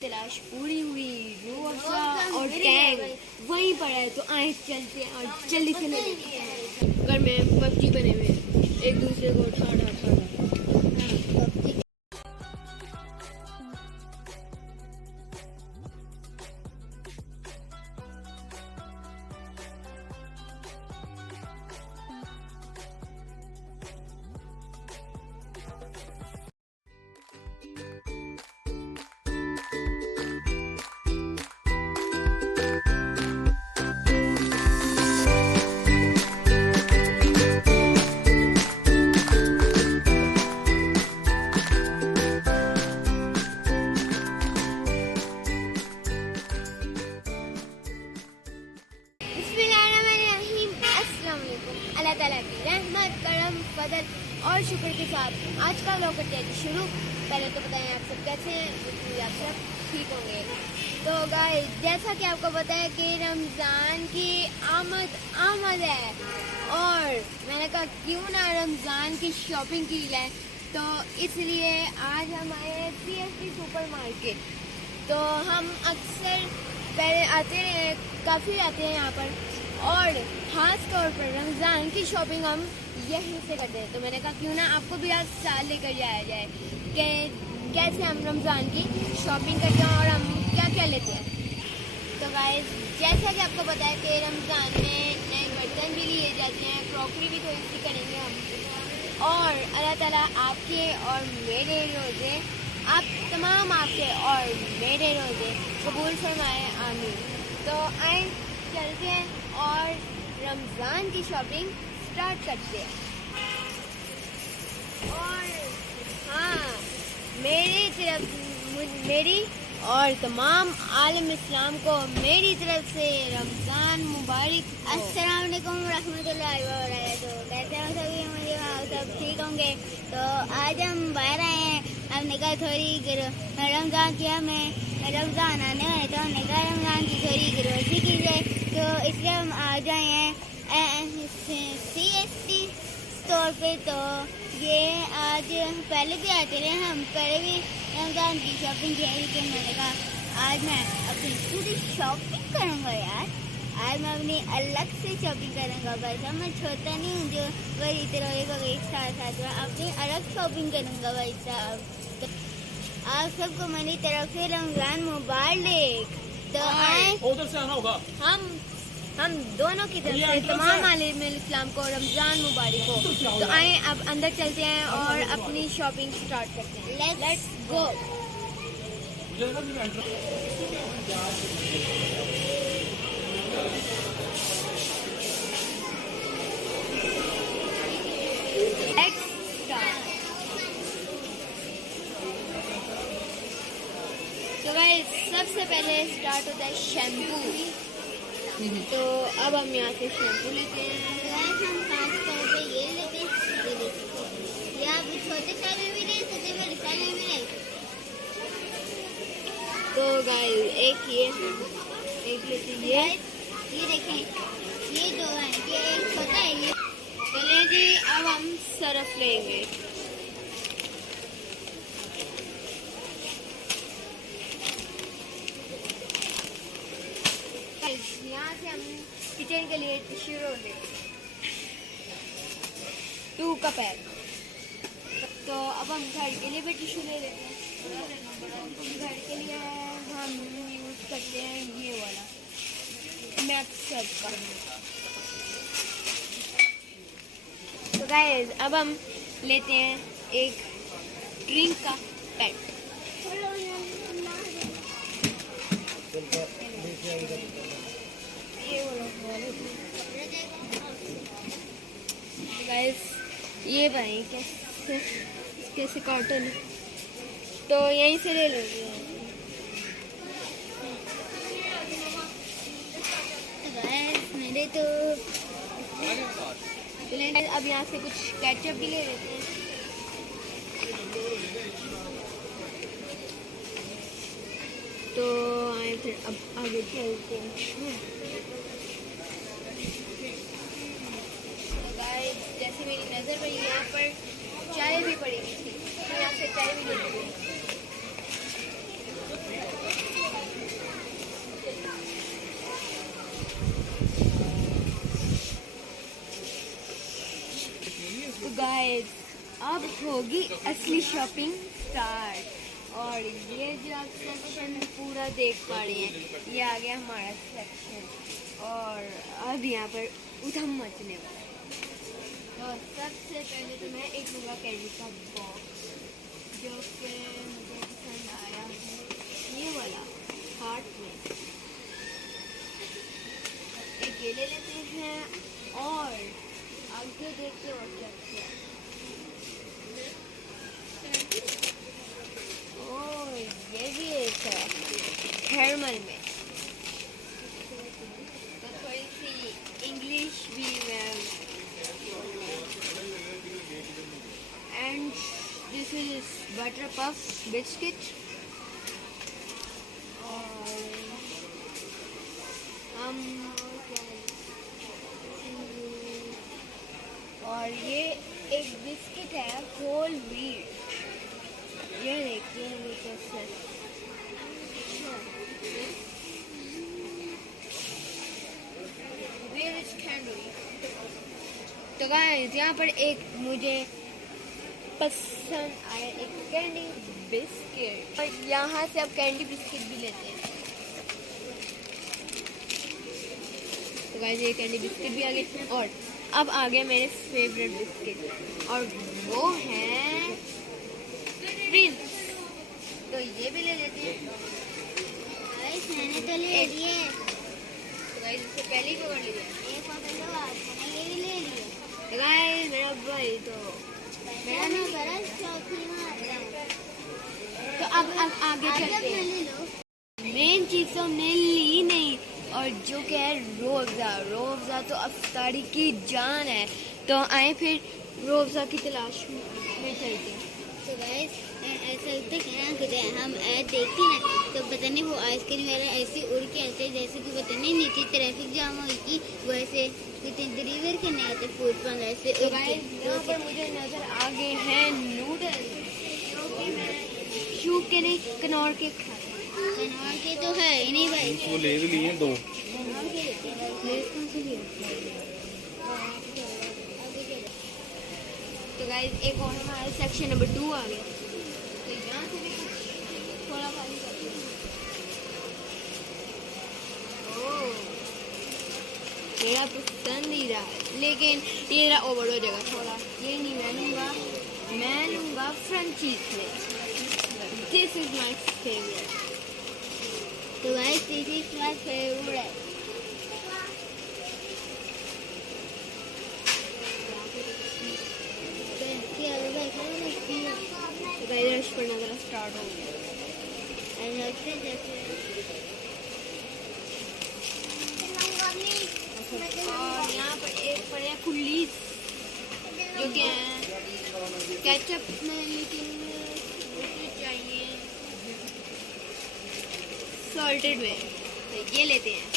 तलाश पूरी हुई, रूह अफ़ज़ा और टैंक वहीं पर है। तो आए चलते हैं और जल्दी से ले लेते हैं। घर में पबजी बने हुए एक दूसरे को ठाड़ा अल्लाह ताला की रहमत, करम, फजल और शुक्र के साथ आज का व्लॉग करते हैं शुरू। पहले तो बताएं आप सब कैसे हैं। आप सब ठीक होंगे। तो गाइस, जैसा कि आपको पता है कि रमज़ान की आमद है और मैंने कहा क्यों ना रमज़ान की शॉपिंग की जाए। तो इसलिए आज हम आए हैं CST सुपर मार्केट। तो हम अक्सर पहले आते हैं, काफ़ी आते हैं यहाँ पर, और ख़ास तौर पर रमज़ान की शॉपिंग हम यहीं से करते हैं। तो मैंने कहा क्यों ना आपको भी आज साथ लेकर जाया जाए कि कैसे हम रमज़ान की शॉपिंग करते हैं और हम क्या क्या लेते हैं। तो गाइस, जैसा कि आपको पता है कि रमज़ान में नए बर्तन भी लिए जाते हैं, क्रॉकरी भी थोड़ी सी करेंगे हम। और अल्लाह ताला आपके और मेरे रोज़े, आप तमाम आपके और मेरे रोज़े कबूल फरमाए, आमीन। तो आए चलते हैं और रमज़ान की शॉपिंग स्टार्ट करते हैं। और हाँ, मेरी और तमाम आलम इस्लाम को मेरी तरफ से रमज़ान मुबारक। अस्सलाम वालेकुम रहमतुल्लाहि व बरकातहू। कैसे हो सभी? मुझे सब ठीक होंगे। तो आज हम बाहर आए हैं। हमने कहा थोड़ी रमज़ान की हमें रमज़ान आने वाले, तो हमने कहा रमज़ान की थोड़ी ग्रोसरी की जाए। तो इसलिए हम आ जाए हैं CST स्टोर पे। तो ये आज पहले भी आते रहे, हम पहले भी रमज़ान की शॉपिंग की, लेकिन मैंने कहा आज मैं अपनी पूरी शॉपिंग करूँगा यार। आज मैं अपनी अलग से शॉपिंग करूँगा। बस मैं छोटा नहीं हूँ जो वही तरह एक साथ अपनी अलग शॉपिंग करूँगा भाई साहब। तो आप सबको मेरी तरफ से रमज़ान मुबारक। तो आए उधर से आना होगा। हम दोनों की तरफ से तमाम आलिम इस्लाम को रमज़ान मुबारक हो। तो आए अब अंदर चलते हैं और अपनी शॉपिंग स्टार्ट करते हैं। Let's go. तो गाइस, सबसे पहले स्टार्ट होता है शैम्पू। तो अब हम यहाँ से शैम्पू लेते हैं। हम खास तौर पे ये लेते हैं, ये आप छोटे साइज में भी ले सकते हैं, बड़े साइज में भी ले। तो गाइस, एक लेते हैं ये देखें, ये दो हैं, ये एक छोटा है, ये चलिए जी। अब हम सरफ लेंगे। यहाँ से हम किचन के लिए टिश्यू रोल लेते हैं, 2 का पैक। तो अब हम घर के लिए भी टिश्यू ले लेते हैं। घर के लिए हम यूज़ करते हैं ये वाला मैक्स सर्फ का। तो गाइस, अब हम लेते हैं एक ड्रिंक का पैक। गाइस, ये भाई कैसे कार्टन, तो यहीं से ले लेंगे। गाइस, मेरे तो अब यहाँ से कुछ केचप भी ले लेते हैं। तो आए फिर अब आगे चलते हैं। जैसे मेरी नज़र पड़ी यहाँ पर चाय भी पड़ी हुई थी, तो यहाँ से चाय भी ले ली। अब होगी असली शॉपिंग स्टार्ट। और ये जो आप सेक्शन पूरा देख पा रहे हैं, ये आ गया हमारा सेक्शन। और अब यहाँ पर उधम मचने वाला है। तो सबसे पहले तो मैं एक लूँगा कैंडी का बॉक्स, जो कि मुझे पसंद आया है, ये वाला हार्ट में। एक ये ले लेते हैं और आगे देखते हैं और क्या क्या। ओह, ये भी एक है थर्मल में, तो थोड़ी सी इंग्लिश भी मैं। And this is butter puff biscuit. और और ये एक बिस्किट है होल व्हीट, ये देखिए ये कैसे। तो गाइस यहाँ पर एक मुझे पसंद आया एक कैंडी बिस्किट, और यहाँ से अब कैंडी बिस्किट भी लेते हैं। तो गाइस ये कैंडी बिस्किट भी आ गए, और अब आ गया मेरे फेवरेट बिस्किट, और वो है प्रिंस। तो ये भी ले लेते हैं। गाइस मैंने तो ले लिए। तो गाइस इससे पहले ही पकड़ लिया। एक पकड़ लो आप, मैंने ये भी ले लिया। तो गाइस मेरा भाई तो मेरा ना बड़ा शौकीन आता है। तो अब आगे चलते हैं। ले लो। मेन चीज़ तो हमने ली नहीं, और जो कि है रोज़ा। रोज़ा तो अफ्तारी की जान है, तो आए फिर रोज़ा की तलाश में चलते हैं। तो गाइस ऐसा लगता है क्या करते हम ऐड देखते ना, तो पता नहीं वो आइसक्रीम वाला ऐसे उड़ के आते हैं, जैसे कि पता नहीं नीचे ट्रैफिक जाम होगी, वैसे कितने डिलीवर करने आते फूड पर ऐसे तो उड़ के। यहाँ पर मुझे नजर आ गए हैं नूडल, जो कि मैं शूप के नहीं कनौर के खाते हैं। कनौर के तो है ही नहीं भाई। वो ले भी लिए दो। कनौर के लेते हैं। प्लेट कौन सी है? तो गाइस एक और हमारा सेक्शन नंबर 2 आ गया। तो यहाँ से भी थोड़ा खाली करते हैं। ओह, मेरा पसंदीदा है, लेकिन ये जरा ओवर हो जाएगा थोड़ा। ये नहीं मैं लूँगा फ्रंचीज में। This is my favourite. तो guys this is my favourite. Rush पड़ना ज़रा स्टार्ट हो गया। और यहाँ पर एक पड़े कुल्ली, जो कि केचप में, लेकिन मुझे चाहिए सॉल्टेड में, तो ये लेते हैं।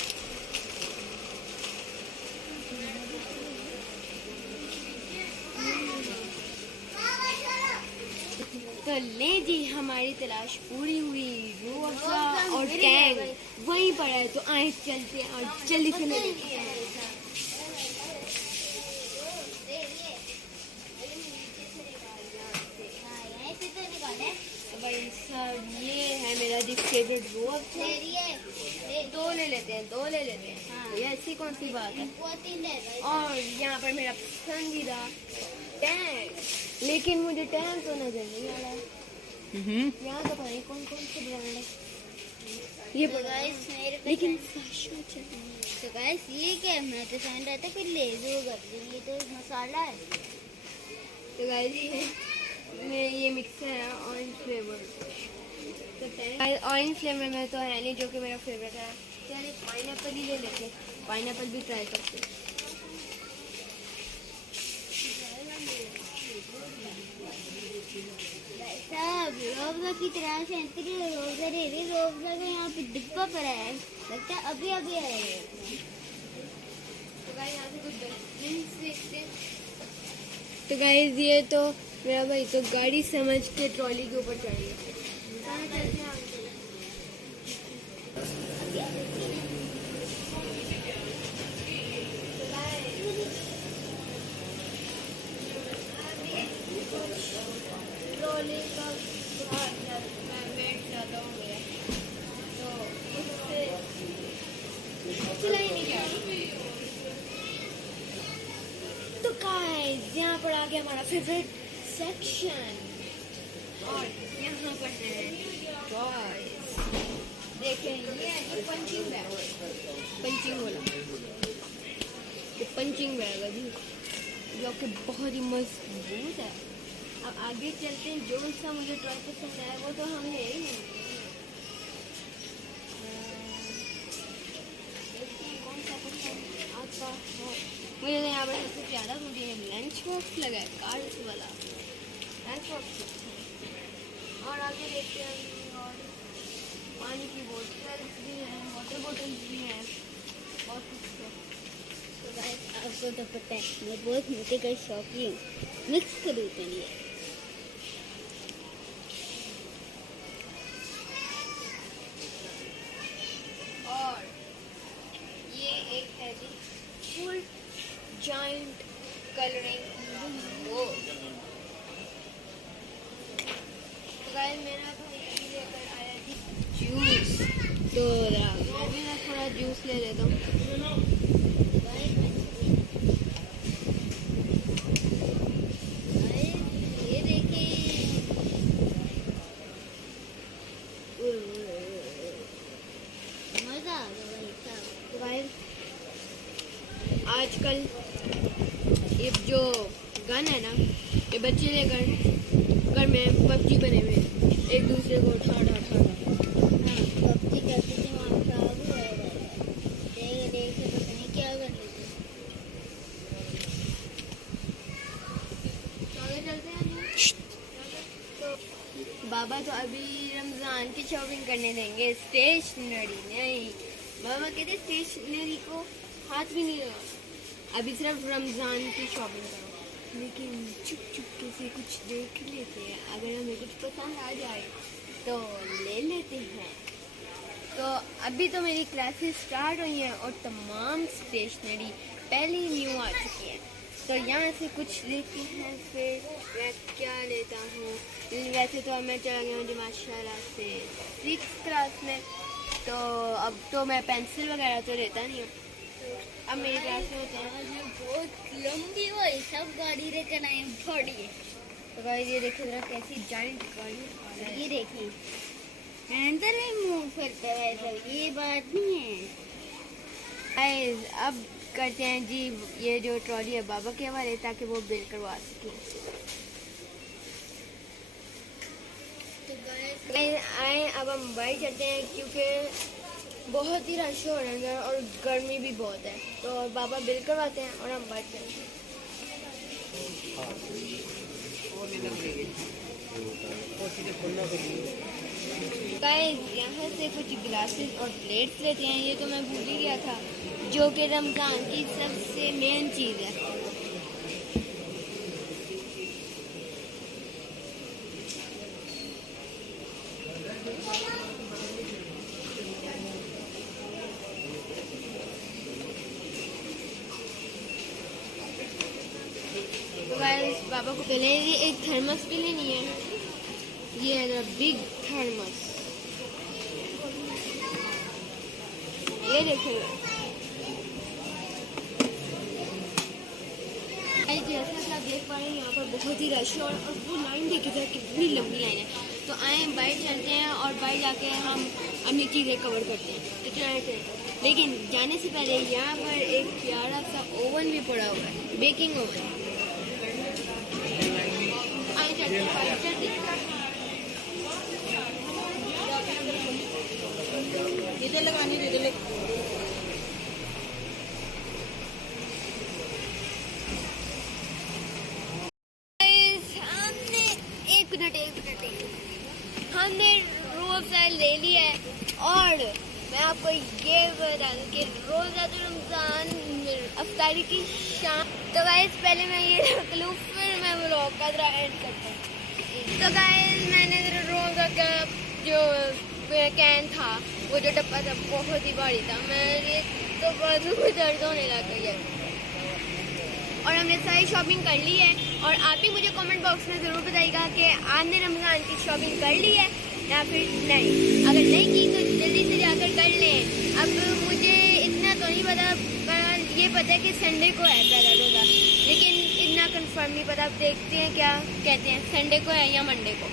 तो ले जी, हमारी तलाश पूरी हुई। रोज़ा और टैंग वहीं पर है, तो आए चलते हैं और जल्दी से ले लेते हैं। तो भाई सब ये है मेरा दी फेवरेट रोज़ है। दो ले लेते हैं। तो ये ऐसी कौन सी बात है। और यहाँ पर मेरा पसंदीदा टैंग, लेकिन मुझे टैंग तो नजर नहीं आ रहा है। यहाँ तो पता नहीं कौन कौन से ब्रांड है ये पता है, लेकिन तो गाइस ये क्या है, मैं तो समझ रहा था कि लेज़ो कर, ये तो मसाला है। तो गाइस ये मिक्सर है ऑरेंज फ्लेवर। तो ऑरेंज फ्लेवर में तो है नहीं, जो कि मेरा फेवरेट है। चलिए पाइनएप्पल ही ले लेते हैं। पाइनएप्पल भी ट्राई करते हैं। सब रोज़ा की तरह से रोज़ा ले रही, रोज़ा का यहाँ पे डिब्बा पड़ा है, लगता है अभी अभी आएगा। तो गाइस यहाँ से कुछ डस्टबिन देखते हैं। तो गाइस ये तो मेरा भाई तो गाड़ी समझ के ट्रॉली के ऊपर चढ़ गया। कहाँ चलते हैं आगे? वाले का थोड़ा वेट ज़्यादा हो गया, तो उससे सिलाई नहीं किया। तो गाइस यहाँ पर आ गया हमारा फेवरेट सेक्शन, और यहाँ पर है टॉयज। देखें ये है पंचिंग बैग, पंचिंग वाला, ये पंचिंग बैग है जी, जो कि बहुत ही मजबूत है। अब आगे चलते हैं, जो सा मुझे टॉय पसंद है वो तो हम ले ही लेंगे। कौन सा पसंद आपका है? मुझे तो यहाँ पर सबसे प्यारा मुझे लंच बॉक्स लगा है, कार्ड्स वाला लंच बॉक्स। और आगे देखते हैं, और पानी की बोतल भी है, वाटर बोतल्स भी हैं, बहुत कुछ है। तो गाइस आपको तो पता है मैं बहुत मीठे का शौकीन हूँ, मिक्स करूँ के लिए। और ये एक है जी फुल जाइंट कलरिंग बोर्ड। तो गाइस मेरा भाई अभी लेकर आया जी जूस, तो मैं भी ना थोड़ा जूस ले लेता हूँ। ये देखिए, मजा आ गया भाई साहब। तो गाइस आजकल ये जो गन है ना, ये बच्चे लेकर घर में पबजी बने हुए हैं, एक दूसरे को ठा ठा ठा ठा। हाँ, पबजी करते थे वहाँ खराब हो रहा है, देख देख के पता नहीं क्या कर लेते। आगे चलते हैं जी। तो बाबा तो अभी रमज़ान की शॉपिंग करने देंगे, स्टेशनरी नहीं। बाबा कहते स्टेशनरी को हाथ भी नहीं लगा, अभी सिर्फ रमज़ान की शॉपिंग करो। लेकिन चुप चुपके से कुछ देख लेते हैं, अगर हमें कुछ पसंद आ जाए तो ले लेते हैं। तो अभी तो मेरी क्लासेस स्टार्ट हुई हैं और तमाम स्टेशनरी पहले ही न्यू आ चुकी है, तो यहाँ से कुछ देखते हैं, फिर मैं क्या लेता हूँ। वैसे तो अब मैं चला गया हूँ जी माशाल्लाह से 6th क्लास में, तो अब तो मैं पेंसिल वगैरह तो लेता नहीं हूँ। अब मेरी क्लास में होते हैं। आज बहुत लंबी भाई सब गाड़ी लेकर आए बड़ी है। तो गाइस ये देखिए जरा कैसी जाइंट गाड़ी। ये देखिए अंदर में मुंह फिरता है सब, ये बात नहीं है। गाइस अब करते हैं जी ये जो ट्रॉली है बाबा के हवाले, ताकि वो बिल करवा सके। तो गाइस आए अब हम बाहर चलते हैं, क्योंकि बहुत ही रश हो रहा है और गर्मी भी बहुत है, तो बाबा बिल करवाते हैं और हम बाहर चलते हैं। गाइस यहाँ से कुछ ग्लासेस और प्लेट्स लेते हैं, ये तो मैं भूल ही गया था, जो कि रमज़ान की सबसे मेन चीज़ है। तो गाइस बाबा को पहले ही एक थर्मस भी लेनी है, ये है बिग थर्मस, ये देखिए। जैसा कि आप देख पा रहे हैं यहाँ पर बहुत ही रश है, और वो लाइन देखिएगा कितनी लंबी लाइन है। तो आए बाइट चलते हैं और बाइट जाके हम अपनी चीज़ें कवर करते हैं, तो चलते हैं। लेकिन जाने से पहले यहाँ पर एक प्यारा सा ओवन भी पड़ा हुआ है, बेकिंग ओवन। आए चलते हैं, बाइट चलते हैं। इधर लगानी इधर हमने रोज़ा ले लिया है, और मैं आपको ये बता दूँ कि रोज़ा तो रमज़ान अफ्तारी की शाम। तो गाइस पहले मैं ये रख लूँ, फिर मैं व्लॉग का जरा एंड करता हूँ। तो गाइस मैंने रोज़ा का जो कैन था, वो जो डब्बा था बहुत ही भारी था, मेरे तो बाजू में दर्द होने लग गई है। और हमने सारी शॉपिंग कर ली है। और आप भी मुझे कमेंट बॉक्स में ज़रूर बताइएगा कि आपने रमज़ान की शॉपिंग कर ली है या फिर नहीं। अगर नहीं की तो जल्दी से जाकर कर लें। अब मुझे इतना तो नहीं पता, पर ये पता है कि संडे को है पहला रोज़ा, लेकिन इतना कंफर्म नहीं पता। अब देखते हैं क्या कहते हैं, संडे को है या मंडे को।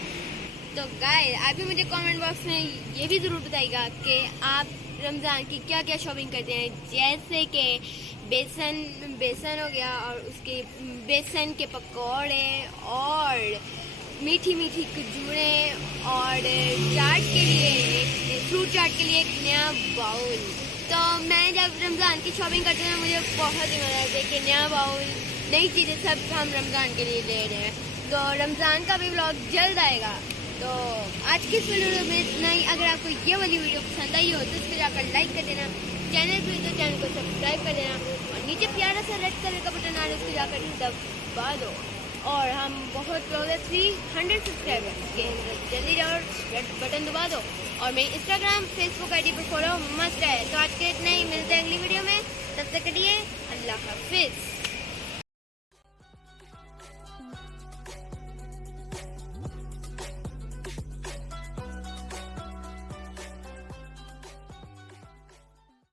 तो गाइस आप भी मुझे कमेंट बॉक्स में ये भी ज़रूर बताइएगा कि आप रमज़ान की क्या क्या शॉपिंग करते हैं, जैसे कि बेसन हो गया और उसके बेसन के पकौड़े और मीठी मीठी खजूरें और चाट के लिए फ्रूट चाट के लिए एक नया बाउल। तो मैं जब रमज़ान की शॉपिंग करती हूँ मुझे बहुत ही मज़ा आता है कि नया बाउल, नई चीज़ें सब हम रमज़ान के लिए ले रहे हैं। तो रमज़ान का भी व्लॉग जल्द आएगा। तो आज की इस वीडियो में इतना ही। अगर आपको ये वाली वीडियो पसंद आई हो तो इस पर जाकर लाइक कर देना, चैनल पर तो चैनल को सब्सक्राइब कर देना और नीचे प्यारा सा रेड कलर का बटन आ रहा है उसको जाकर दबा दो। और हम बहुत क्लोज है 300 सब्सक्राइबर के, जल्दी जाओ रेड बटन दबा दो। और मेरी इंस्टाग्राम फेसबुक आईडी पर फॉलो मस्ट है। तो आज के इतना ही, मिलते हैं अगली वीडियो में, तब तक के लिए अल्लाह हाफिज़।